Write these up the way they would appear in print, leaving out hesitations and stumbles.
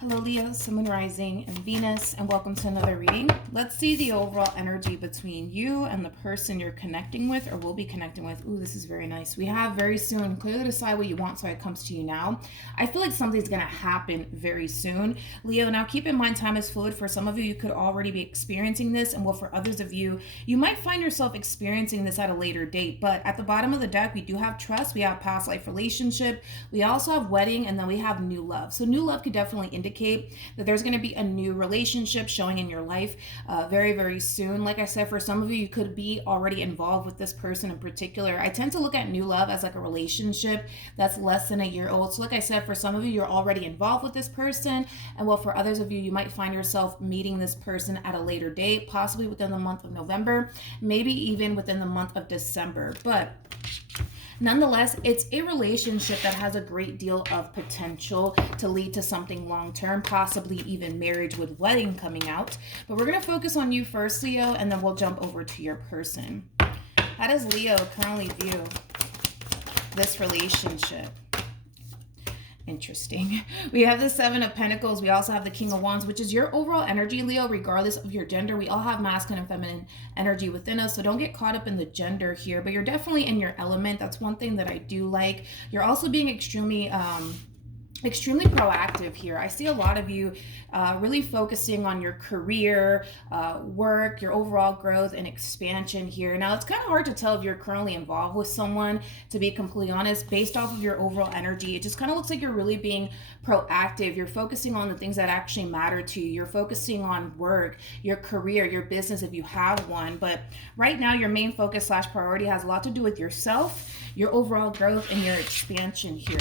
Hello Leo, Sun, Moon, Rising, and Venus, and welcome to another reading. Let's see the overall energy between you and the person you're connecting with or will be connecting with. Ooh, this is very nice. We have very soon. Clearly decide what you want so it comes to you now. I feel like something's going to happen very soon. Leo, now keep in mind time is fluid. For some of you, you could already be experiencing this, and well, for others of you, you might find yourself experiencing this at a later date. But at the bottom of the deck, we do have trust, we have past life relationship, we also have wedding, and then we have new love. So new love could definitely indicate that there's going to be a new relationship showing in your life very, very soon. Like I said, for some of you, you could be already involved with this person in particular. I tend to look at new love as like a relationship that's less than a year old. So like I said, for some of you, you're already involved with this person. And well, for others of you, you might find yourself meeting this person at a later date, possibly within the month of November, maybe even within the month of December. But nonetheless, it's a relationship that has a great deal of potential to lead to something long-term, possibly even marriage with wedding coming out. But we're going to focus on you first, Leo, and then we'll jump over to your person. How does Leo currently view this relationship? Interesting. We have the Seven of Pentacles. We also have the King of Wands, which is your overall energy, Leo, regardless of your gender. We all have masculine and feminine energy within us, so don't get caught up in the gender here, but you're definitely in your element. That's one thing that I do like. You're also being extremely proactive here. I see a lot of you really focusing on your career, work, your overall growth and expansion here. Now, it's kind of hard to tell if you're currently involved with someone, to be completely honest. Based off of your overall energy, it just kind of looks like you're really being proactive. You're focusing on the things that actually matter to you. You're focusing on work, your career, your business if you have one. But right now, your main focus / priority has a lot to do with yourself, your overall growth, and your expansion here.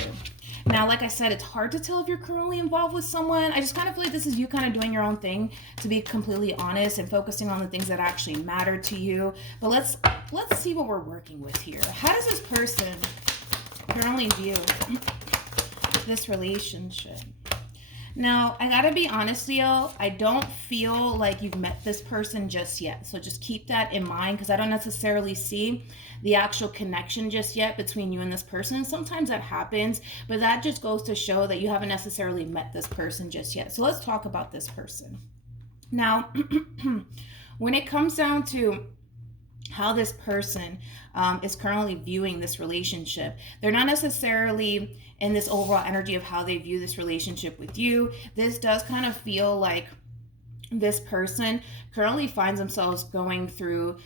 Now, like I said, it's hard to tell if you're currently involved with someone. I just kind of feel like this is you kind of doing your own thing, to be completely honest, and focusing on the things that actually matter to you. But let's see what we're working with here. How does this person currently view this relationship? Now, I gotta be honest, Leo, I don't feel like you've met this person just yet. So just keep that in mind, because I don't necessarily see the actual connection just yet between you and this person. Sometimes that happens, but that just goes to show that you haven't necessarily met this person just yet. So let's talk about this person. Now, when it comes down to how this person is currently viewing this relationship, they're not necessarily in this overall energy of how they view this relationship with you. This does kind of feel like this person currently finds themselves going through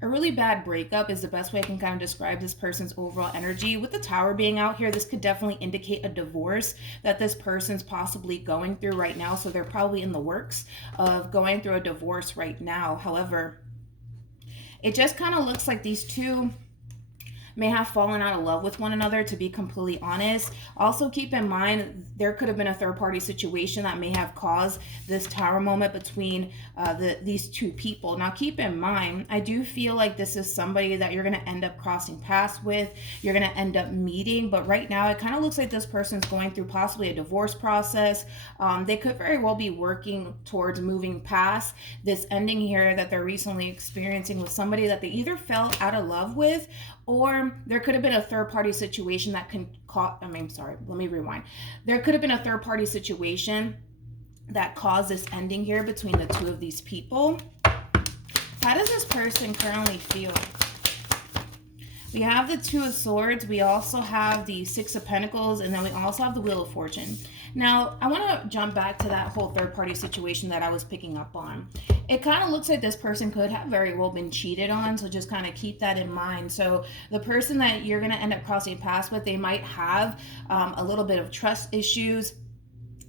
a really bad breakup is the best way I can kind of describe this person's overall energy. With the Tower being out here, this could definitely indicate a divorce that this person's possibly going through right now. So they're probably in the works of going through a divorce right now. However, it just kind of looks like these two may have fallen out of love with one another, to be completely honest. Also keep in mind, there could have been a third-party situation that may have caused this Tower moment between these two people. Now keep in mind, I do feel like this is somebody that you're going to end up crossing paths with, you're going to end up meeting, but right now it kind of looks like this person's going through possibly a divorce process. They could very well be working towards moving past this ending here that they're recently experiencing with somebody that they either fell out of love with, or there could have been a third-party situation that can cause, let me rewind. There could have been a third-party situation that caused this ending here between the two of these people. How does this person currently feel? We have the Two of Swords. We also have the Six of Pentacles, and then we also have the Wheel of Fortune. Now, I want to jump back to that whole third-party situation that I was picking up on. It kind of looks like this person could have very well been cheated on, so just kind of keep that in mind. So the person that you're going to end up crossing paths with, they might have a little bit of trust issues.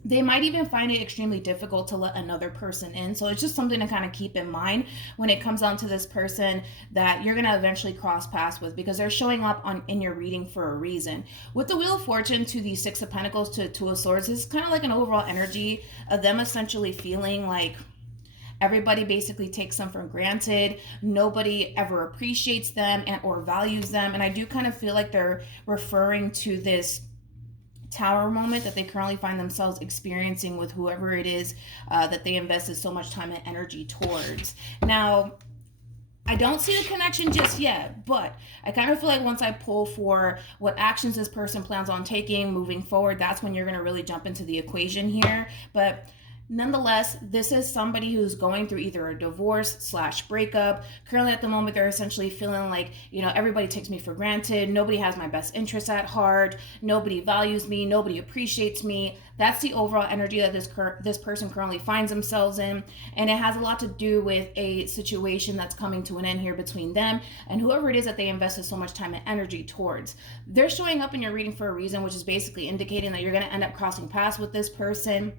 They might even find it extremely difficult to let another person in. So it's just something to kind of keep in mind when it comes down to this person that you're going to eventually cross paths with, because they're showing up in your reading for a reason. With the Wheel of Fortune to the Six of Pentacles to Two of Swords, it's kind of like an overall energy of them essentially feeling like everybody basically takes them for granted. Nobody ever appreciates them and or values them. And I do kind of feel like they're referring to this Tower moment that they currently find themselves experiencing with whoever it is that they invested so much time and energy towards. Now, I don't see the connection just yet, but I kind of feel like once I pull for what actions this person plans on taking moving forward, that's when you're going to really jump into the equation here. But nonetheless, this is somebody who's going through either a divorce / breakup. Currently at the moment, they're essentially feeling like, everybody takes me for granted. Nobody has my best interests at heart. Nobody values me. Nobody appreciates me. That's the overall energy that this person currently finds themselves in. And it has a lot to do with a situation that's coming to an end here between them and whoever it is that they invested so much time and energy towards. They're showing up in your reading for a reason, which is basically indicating that you're going to end up crossing paths with this person.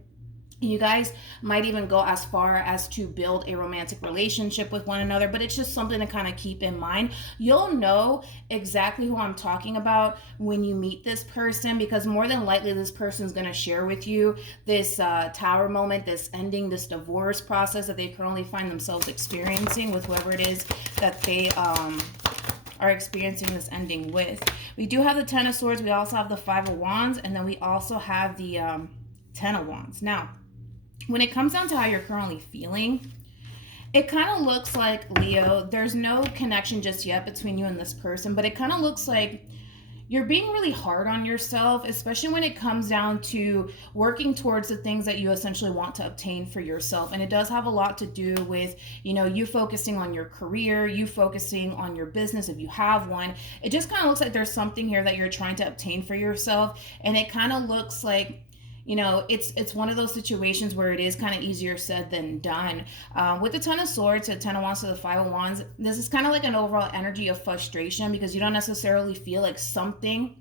You guys might even go as far as to build a romantic relationship with one another, but it's just something to kind of keep in mind. You'll know exactly who I'm talking about when you meet this person, because more than likely this person is going to share with you this tower moment, this ending, this divorce process that they currently find themselves experiencing with whoever it is that they are experiencing this ending with. We do have the Ten of Swords. We also have the Five of Wands, and then we also have the Ten of Wands. Now, when it comes down to how you're currently feeling, it kind of looks like, Leo, there's no connection just yet between you and this person, but it kind of looks like you're being really hard on yourself, especially when it comes down to working towards the things that you essentially want to obtain for yourself. And it does have a lot to do with, you focusing on your career, you focusing on your business if you have one. It just kind of looks like there's something here that you're trying to obtain for yourself. And it kind of looks like, it's one of those situations where it is kind of easier said than done. With the Ten of Swords, the Ten of Wands to the Five of Wands, this is kind of like an overall energy of frustration because you don't necessarily feel like something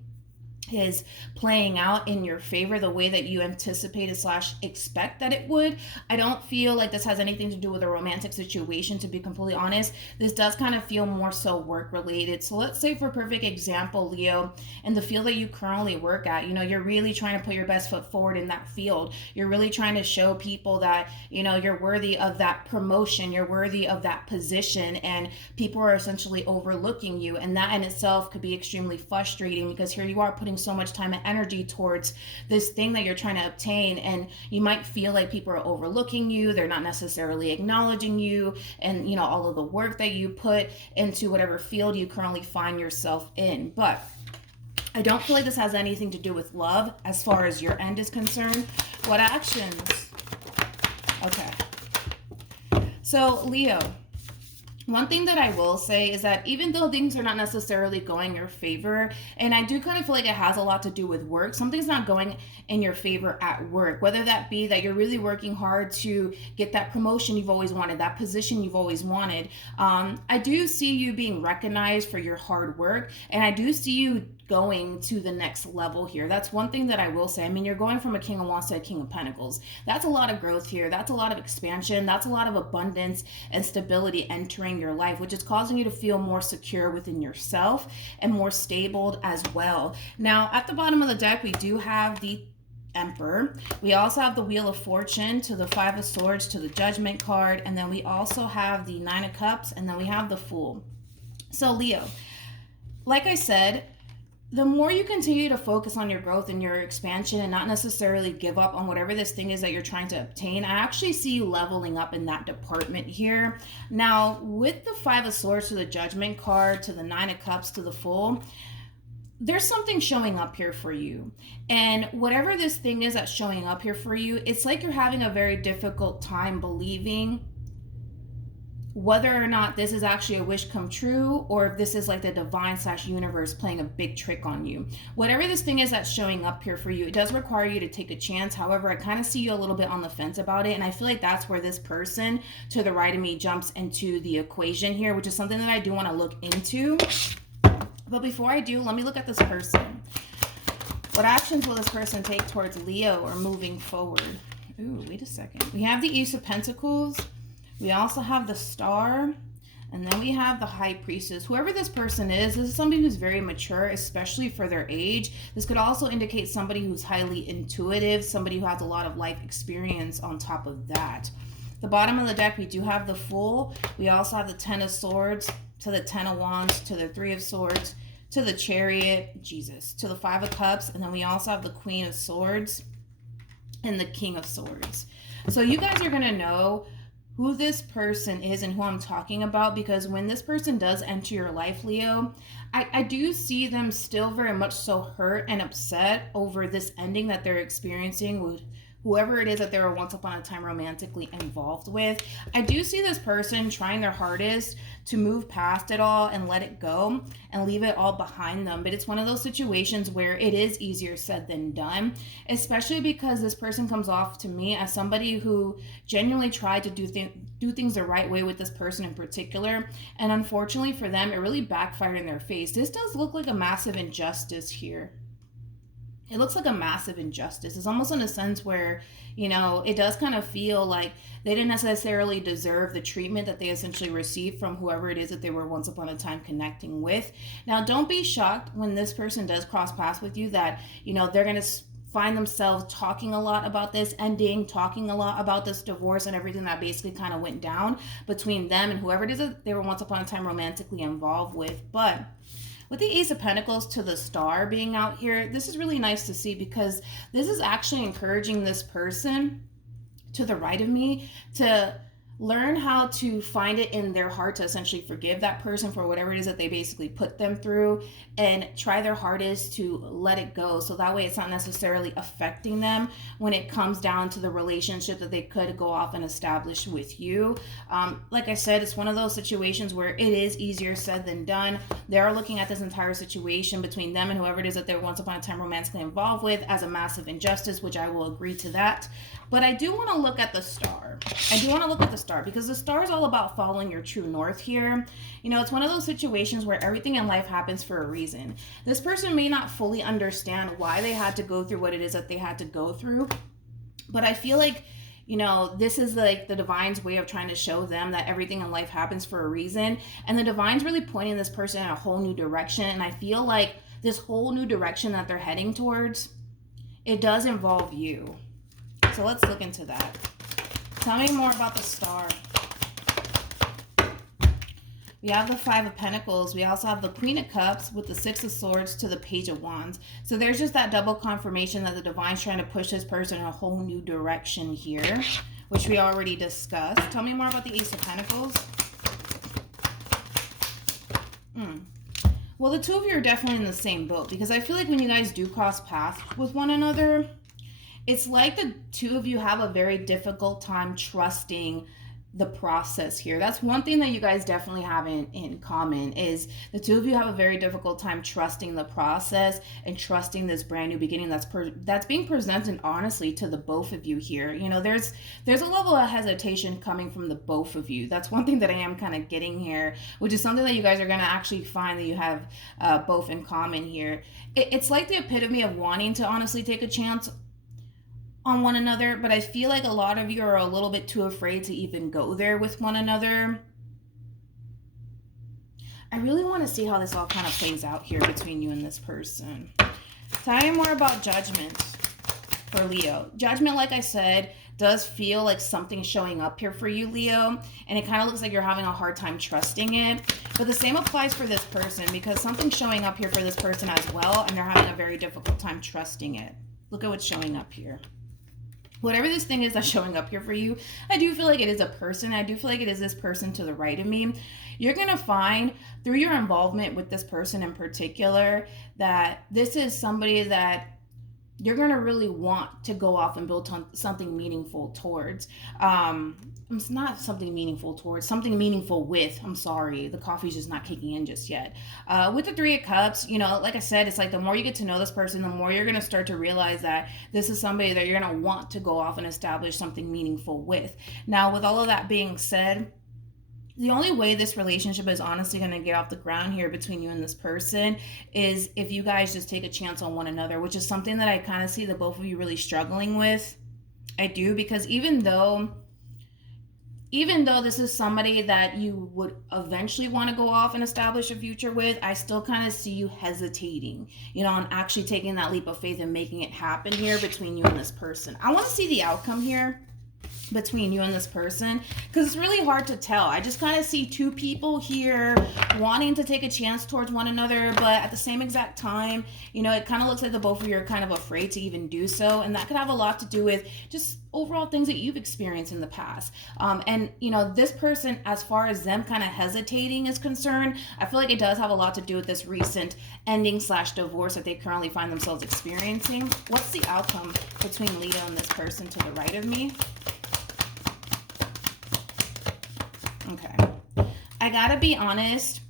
is playing out in your favor the way that you anticipated / expect that it would. I don't feel like this has anything to do with a romantic situation, to be completely honest. This does kind of feel more so work related. So let's say, for perfect example, Leo, in the field that you currently work at, you're really trying to put your best foot forward in that field. You're really trying to show people that, you're worthy of that promotion, you're worthy of that position, and people are essentially overlooking you. And that in itself could be extremely frustrating because here you are putting so much time and energy towards this thing that you're trying to obtain, and you might feel like people are overlooking you, they're not necessarily acknowledging you, and all of the work that you put into whatever field you currently find yourself in. But I don't feel like this has anything to do with love as far as your end is concerned. What actions? Okay, so Leo, one thing that I will say is that even though things are not necessarily going in your favor, and I do kind of feel like it has a lot to do with work, something's not going in your favor at work, whether that be that you're really working hard to get that promotion you've always wanted, that position you've always wanted. I do see you being recognized for your hard work, and I do see you going to the next level here. That's one thing that I will say. I mean, you're going from a King of Wands to a King of Pentacles. That's a lot of growth here. That's a lot of expansion. That's a lot of abundance and stability entering your life, which is causing you to feel more secure within yourself and more stable as well. Now, at the bottom of the deck, we do have the Emperor. We also have the Wheel of Fortune to the Five of Swords to the Judgment card, and then we also have the Nine of Cups, and then we have the Fool. So Leo, like I said, the more you continue to focus on your growth and your expansion and not necessarily give up on whatever this thing is that you're trying to obtain, I actually see you leveling up in that department here. Now, with the Five of Swords to the Judgment card, to the Nine of Cups, to the Fool, there's something showing up here for you. And whatever this thing is that's showing up here for you, it's like you're having a very difficult time believing whether or not this is actually a wish come true, or if this is like the divine / universe playing a big trick on you. Whatever this thing is that's showing up here for you, it does require you to take a chance. However, I kind of see you a little bit on the fence about it, and I feel like that's where this person to the right of me jumps into the equation here, which is something that I do want to look into. But before I do, let me look at this person. What actions will this person take towards Leo or moving forward? Ooh, wait a second. We have the Ace of Pentacles. We also have the Star, and then we have the High Priestess. Whoever this person is, this is somebody who's very mature, especially for their age. This could also indicate somebody who's highly intuitive, somebody who has a lot of life experience on top of that. The bottom of the deck, we do have the Fool. We also have the Ten of Swords to the Ten of Wands to the Three of Swords to the Chariot, Jesus, to the Five of Cups, and then we also have the Queen of Swords and the King of Swords. So you guys are going to know who this person is and who I'm talking about, because when this person does enter your life, Leo, I do see them still very much so hurt and upset over this ending that they're experiencing with whoever it is that they were once upon a time romantically involved with. I do see this person trying their hardest to move past it all and let it go and leave it all behind them. But it's one of those situations where it is easier said than done, especially because this person comes off to me as somebody who genuinely tried to do things the right way with this person in particular. And unfortunately for them, it really backfired in their face. This does look like a massive injustice here. It looks like a massive injustice. It's almost in a sense where, it does kind of feel like they didn't necessarily deserve the treatment that they essentially received from whoever it is that they were once upon a time connecting with. Now, don't be shocked when this person does cross paths with you that, they're going to find themselves talking a lot about this ending, talking a lot about this divorce and everything that basically kind of went down between them and whoever it is that they were once upon a time romantically involved with. But with the Ace of Pentacles to the Star being out here, this is really nice to see, because this is actually encouraging this person to the right of me to learn how to find it in their heart to essentially forgive that person for whatever it is that they basically put them through, and try their hardest to let it go, so that way it's not necessarily affecting them when it comes down to the relationship that they could go off and establish with you. Like I said, it's one of those situations where it is easier said than done. They are looking at this entire situation between them and whoever it is that they're once upon a time romantically involved with as a massive injustice, which I will agree to that. But I do want to look at the Star. Because the Star is all about following your true north here. It's one of those situations where everything in life happens for a reason. This person may not fully understand why they had to go through what it is that they had to go through, but I feel like, this is like the divine's way of trying to show them that everything in life happens for a reason. And the divine's really pointing this person in a whole new direction. And I feel like this whole new direction that they're heading towards, it does involve you. So let's look into that. Tell me more about the Star. We have the Five of Pentacles. We also have the Queen of Cups with the Six of Swords to the Page of Wands. So there's just that double confirmation that the divine's trying to push this person in a whole new direction here, which we already discussed. Tell me more about the Ace of Pentacles. Well, the two of you are definitely in the same boat, because I feel like when you guys do cross paths with one another, it's like the two of you have a very difficult time trusting the process here. That's one thing that you guys definitely have in common, is the two of you have a very difficult time trusting the process and trusting this brand new beginning that's being presented honestly to the both of you here. There's a level of hesitation coming from the both of you. That's one thing that I am kind of getting here, which is something that you guys are going to actually find that you have both in common here. It's like the epitome of wanting to honestly take a chance on one another, but I feel like a lot of you are a little bit too afraid to even go there with one another. I really want to see how this all kind of plays out here between you and this person. Tell me more about Judgment for Leo. Judgment, like I said, does feel like something showing up here for you, Leo, and it kind of looks like you're having a hard time trusting it. But the same applies for this person, because something's showing up here for this person as well, and they're having a very difficult time trusting it. Look at what's showing up here. Whatever this thing is that's showing up here for you, I do feel like it is a person. I do feel like it is this person to the right of me. You're going to find through your involvement with this person in particular that this is somebody that you're going to really want to go off and build something meaningful towards. It's not something meaningful towards, something meaningful with. I'm sorry, the coffee's just not kicking in just yet. With the Three of Cups, like I said, it's like the more you get to know this person, the more you're going to start to realize that this is somebody that you're going to want to go off and establish something meaningful with. Now, with all of that being said, the only way this relationship is honestly going to get off the ground here between you and this person is if you guys just take a chance on one another, which is something that I kind of see the both of you really struggling with. I do, because even though this is somebody that you would eventually want to go off and establish a future with, I still kind of see you hesitating, on actually taking that leap of faith and making it happen here between you and this person. I want to see the outcome here. between you and this person, because it's really hard to tell. I just kind of see two people here wanting to take a chance towards one another, but at the same exact time, you know, it kind of looks like the both of you are kind of afraid to even do so, and that could have a lot to do with just overall things that you've experienced in the past. And you know, this person, as far as them kind of hesitating is concerned, I feel like it does have a lot to do with this recent ending / divorce that they currently find themselves experiencing. What's the outcome between Leo and this person to the right of me? Okay. I gotta be honest.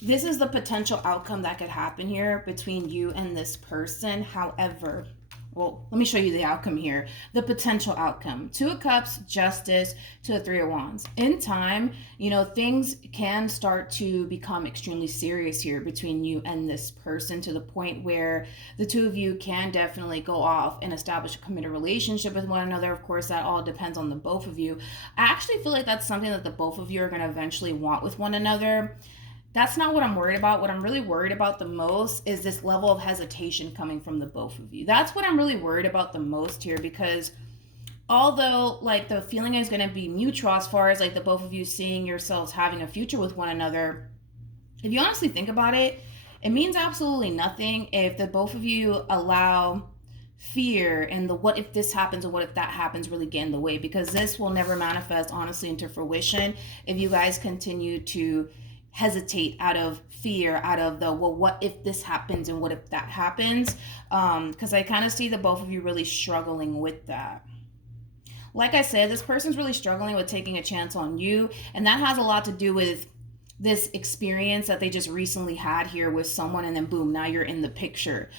This is the potential outcome that could happen here between you and this person. However, well, let me show you the outcome here. The potential outcome. 2 of Cups, Justice, to the 3 of Wands. In time, you know, things can start to become extremely serious here between you and this person, to the point where the two of you can definitely go off and establish a committed relationship with one another. Of course, that all depends on the both of you. I actually feel like that's something that the both of you are going to eventually want with one another. That's not what I'm worried about. What I'm really worried about the most is this level of hesitation coming from the both of you. That's what I'm really worried about the most here, because although like the feeling is going to be mutual as far as like the both of you seeing yourselves having a future with one another, if you honestly think about it, it means absolutely nothing if the both of you allow fear and the what if this happens and what if that happens really get in the way, because this will never manifest honestly into fruition if you guys continue to hesitate out of fear, out of the, well, what if this happens and what if that happens? Because I kind of see the both of you really struggling with that. Like I said, this person's really struggling with taking a chance on you, and that has a lot to do with this experience that they just recently had here with someone, and then boom, now you're in the picture.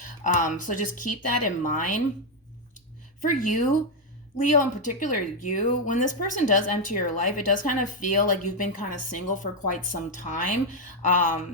So just keep that in mind. For you, Leo, in particular, you, when this person does enter your life, it does kind of feel like you've been kind of single for quite some time.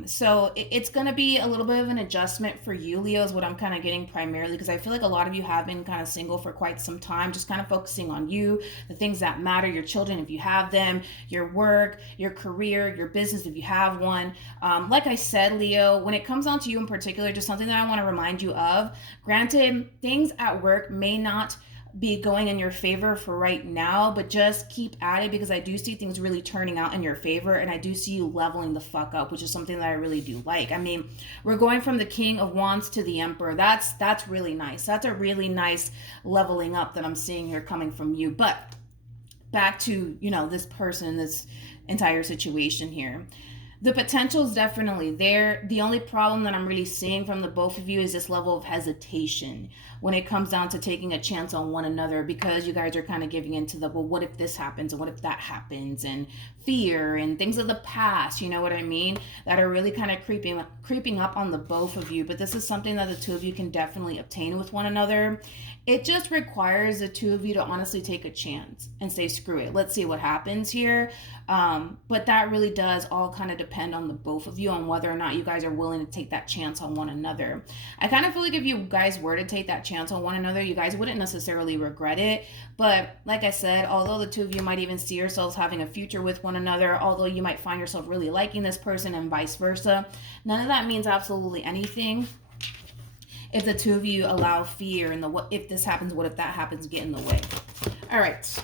So it's going to be a little bit of an adjustment for you, Leo, is what I'm kind of getting primarily, because I feel like a lot of you have been kind of single for quite some time, just kind of focusing on you, the things that matter, your children, if you have them, your work, your career, your business, if you have one. Like I said, Leo, when it comes down to you in particular, just something that I want to remind you of, granted, things at work may not be going in your favor for right now, but just keep at it, because I do see things really turning out in your favor, and I do see you leveling the fuck up, which is something that I really do like. I mean, we're going from the King of Wands to the Emperor. That's really nice. That's a really nice leveling up that I'm seeing here coming from you. But back to, you know, this person, this entire situation here. The potential is definitely there. The only problem that I'm really seeing from the both of you is this level of hesitation when it comes down to taking a chance on one another, because you guys are kind of giving into the, well, what if this happens and what if that happens, and fear and things of the past, you know what I mean, that are really kind of creeping up on the both of you. But this is something that the two of you can definitely obtain with one another. It just requires the two of you to honestly take a chance and say, screw it, let's see what happens here. But that really does all kind of depend on the both of you, on whether or not you guys are willing to take that chance on one another. I kind of feel like if you guys were to take that chance on one another, you guys wouldn't necessarily regret it. But like I said, although the two of you might even see yourselves having a future with one another, although you might find yourself really liking this person and vice versa, none of that means absolutely anything if the two of you allow fear and the what if this happens, what if that happens get in the way. All right.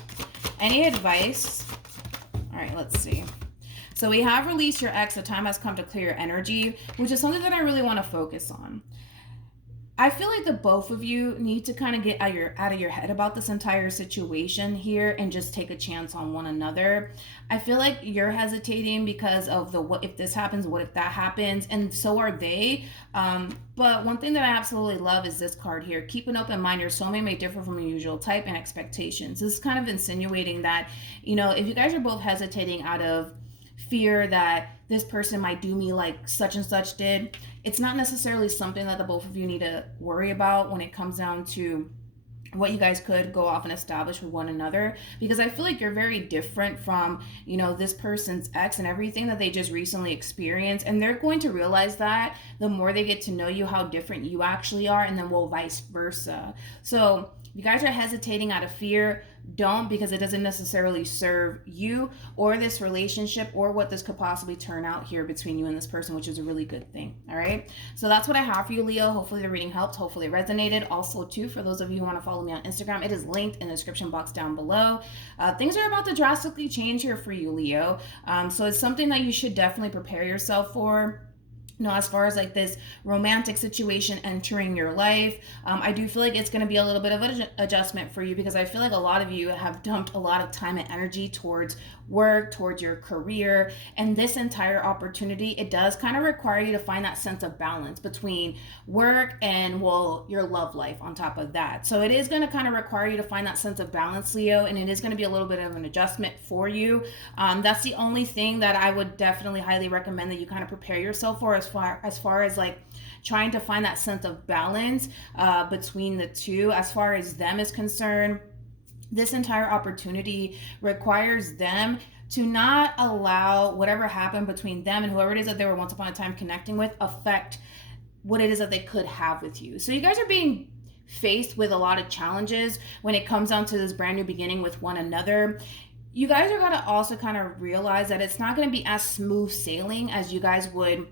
Any advice? All right, let's see. So we have released your ex. The time has come to clear your energy, which is something that I really want to focus on. I feel like the both of you need to kind of get out of your head about this entire situation here and just take a chance on one another. I feel like you're hesitating because of the what if this happens, what if that happens, and so are they. But one thing that I absolutely love is this card here. Keep an open mind. Your soulmate may differ from your usual type and expectations. This is kind of insinuating that, you know, if you guys are both hesitating out of fear that this person might do me like such and such did, it's not necessarily something that the both of you need to worry about when it comes down to what you guys could go off and establish with one another, because I feel like you're very different from, you know, this person's ex and everything that they just recently experienced, and they're going to realize that the more they get to know you, how different you actually are, and then well, vice versa. So If you guys are hesitating out of fear, don't, because it doesn't necessarily serve you or this relationship or what this could possibly turn out here between you and this person, which is a really good thing. All right. So that's what I have for you, Leo. Hopefully the reading helped. Hopefully it resonated. Also, too, for those of you who want to follow me on Instagram, it is linked in the description box down below. Things are about to drastically change here for you, Leo. So it's something that you should definitely prepare yourself for. As far as like this romantic situation entering your life, I do feel like it's going to be a little bit of an adjustment for you, because I feel like a lot of you have dumped a lot of time and energy towards work, towards your career, and this entire opportunity, it does kind of require you to find that sense of balance between work and, well, your love life on top of that. So it is going to kind of require you to find that sense of balance, Leo, and it is going to be a little bit of an adjustment for you. That's the only thing that I would definitely highly recommend that you kind of prepare yourself for, as far as like trying to find that sense of balance between the two. As far as them is concerned, this entire opportunity requires them to not allow whatever happened between them and whoever it is that they were once upon a time connecting with affect what it is that they could have with you. So you guys are being faced with a lot of challenges when it comes down to this brand new beginning with one another. You guys are going to also kind of realize that it's not going to be as smooth sailing as you guys would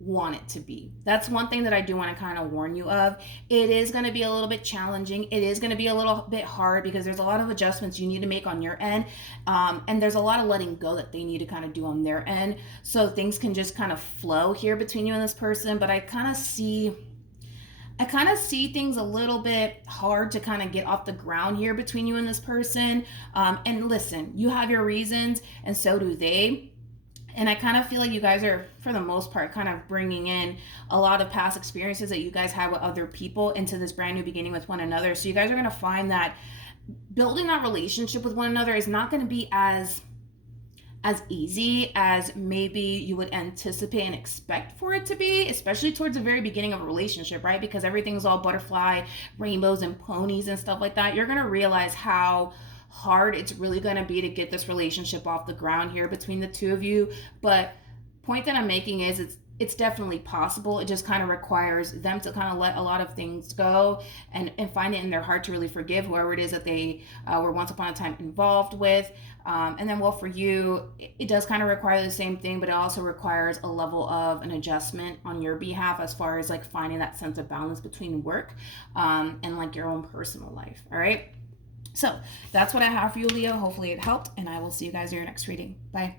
want it to be. That's one thing that I do want to kind of warn you of. It is going to be a little bit challenging. It is going to be a little bit hard, because there's a lot of adjustments you need to make on your end, and there's a lot of letting go that they need to kind of do on their end, so things can just kind of flow here between you and this person. But I kind of see things a little bit hard to kind of get off the ground here between you and this person. And listen, you have your reasons, and so do they. And I kind of feel like you guys are, for the most part, kind of bringing in a lot of past experiences that you guys had with other people into this brand new beginning with one another. So you guys are going to find that building that relationship with one another is not going to be as easy as maybe you would anticipate and expect for it to be, especially towards the very beginning of a relationship, right? Because everything's all butterfly, rainbows, and ponies and stuff like that. You're going to realize how hard it's really going to be to get this relationship off the ground here between the two of you. But point that I'm making is it's definitely possible. It just kind of requires them to kind of let a lot of things go and find it in their heart to really forgive whoever it is that they were once upon a time involved with. And then, well, for you, it does kind of require the same thing, but it also requires a level of an adjustment on your behalf, as far as like finding that sense of balance between work and like your own personal life. All right. So that's what I have for you, Leo. Hopefully it helped, and I will see you guys in your next reading. Bye.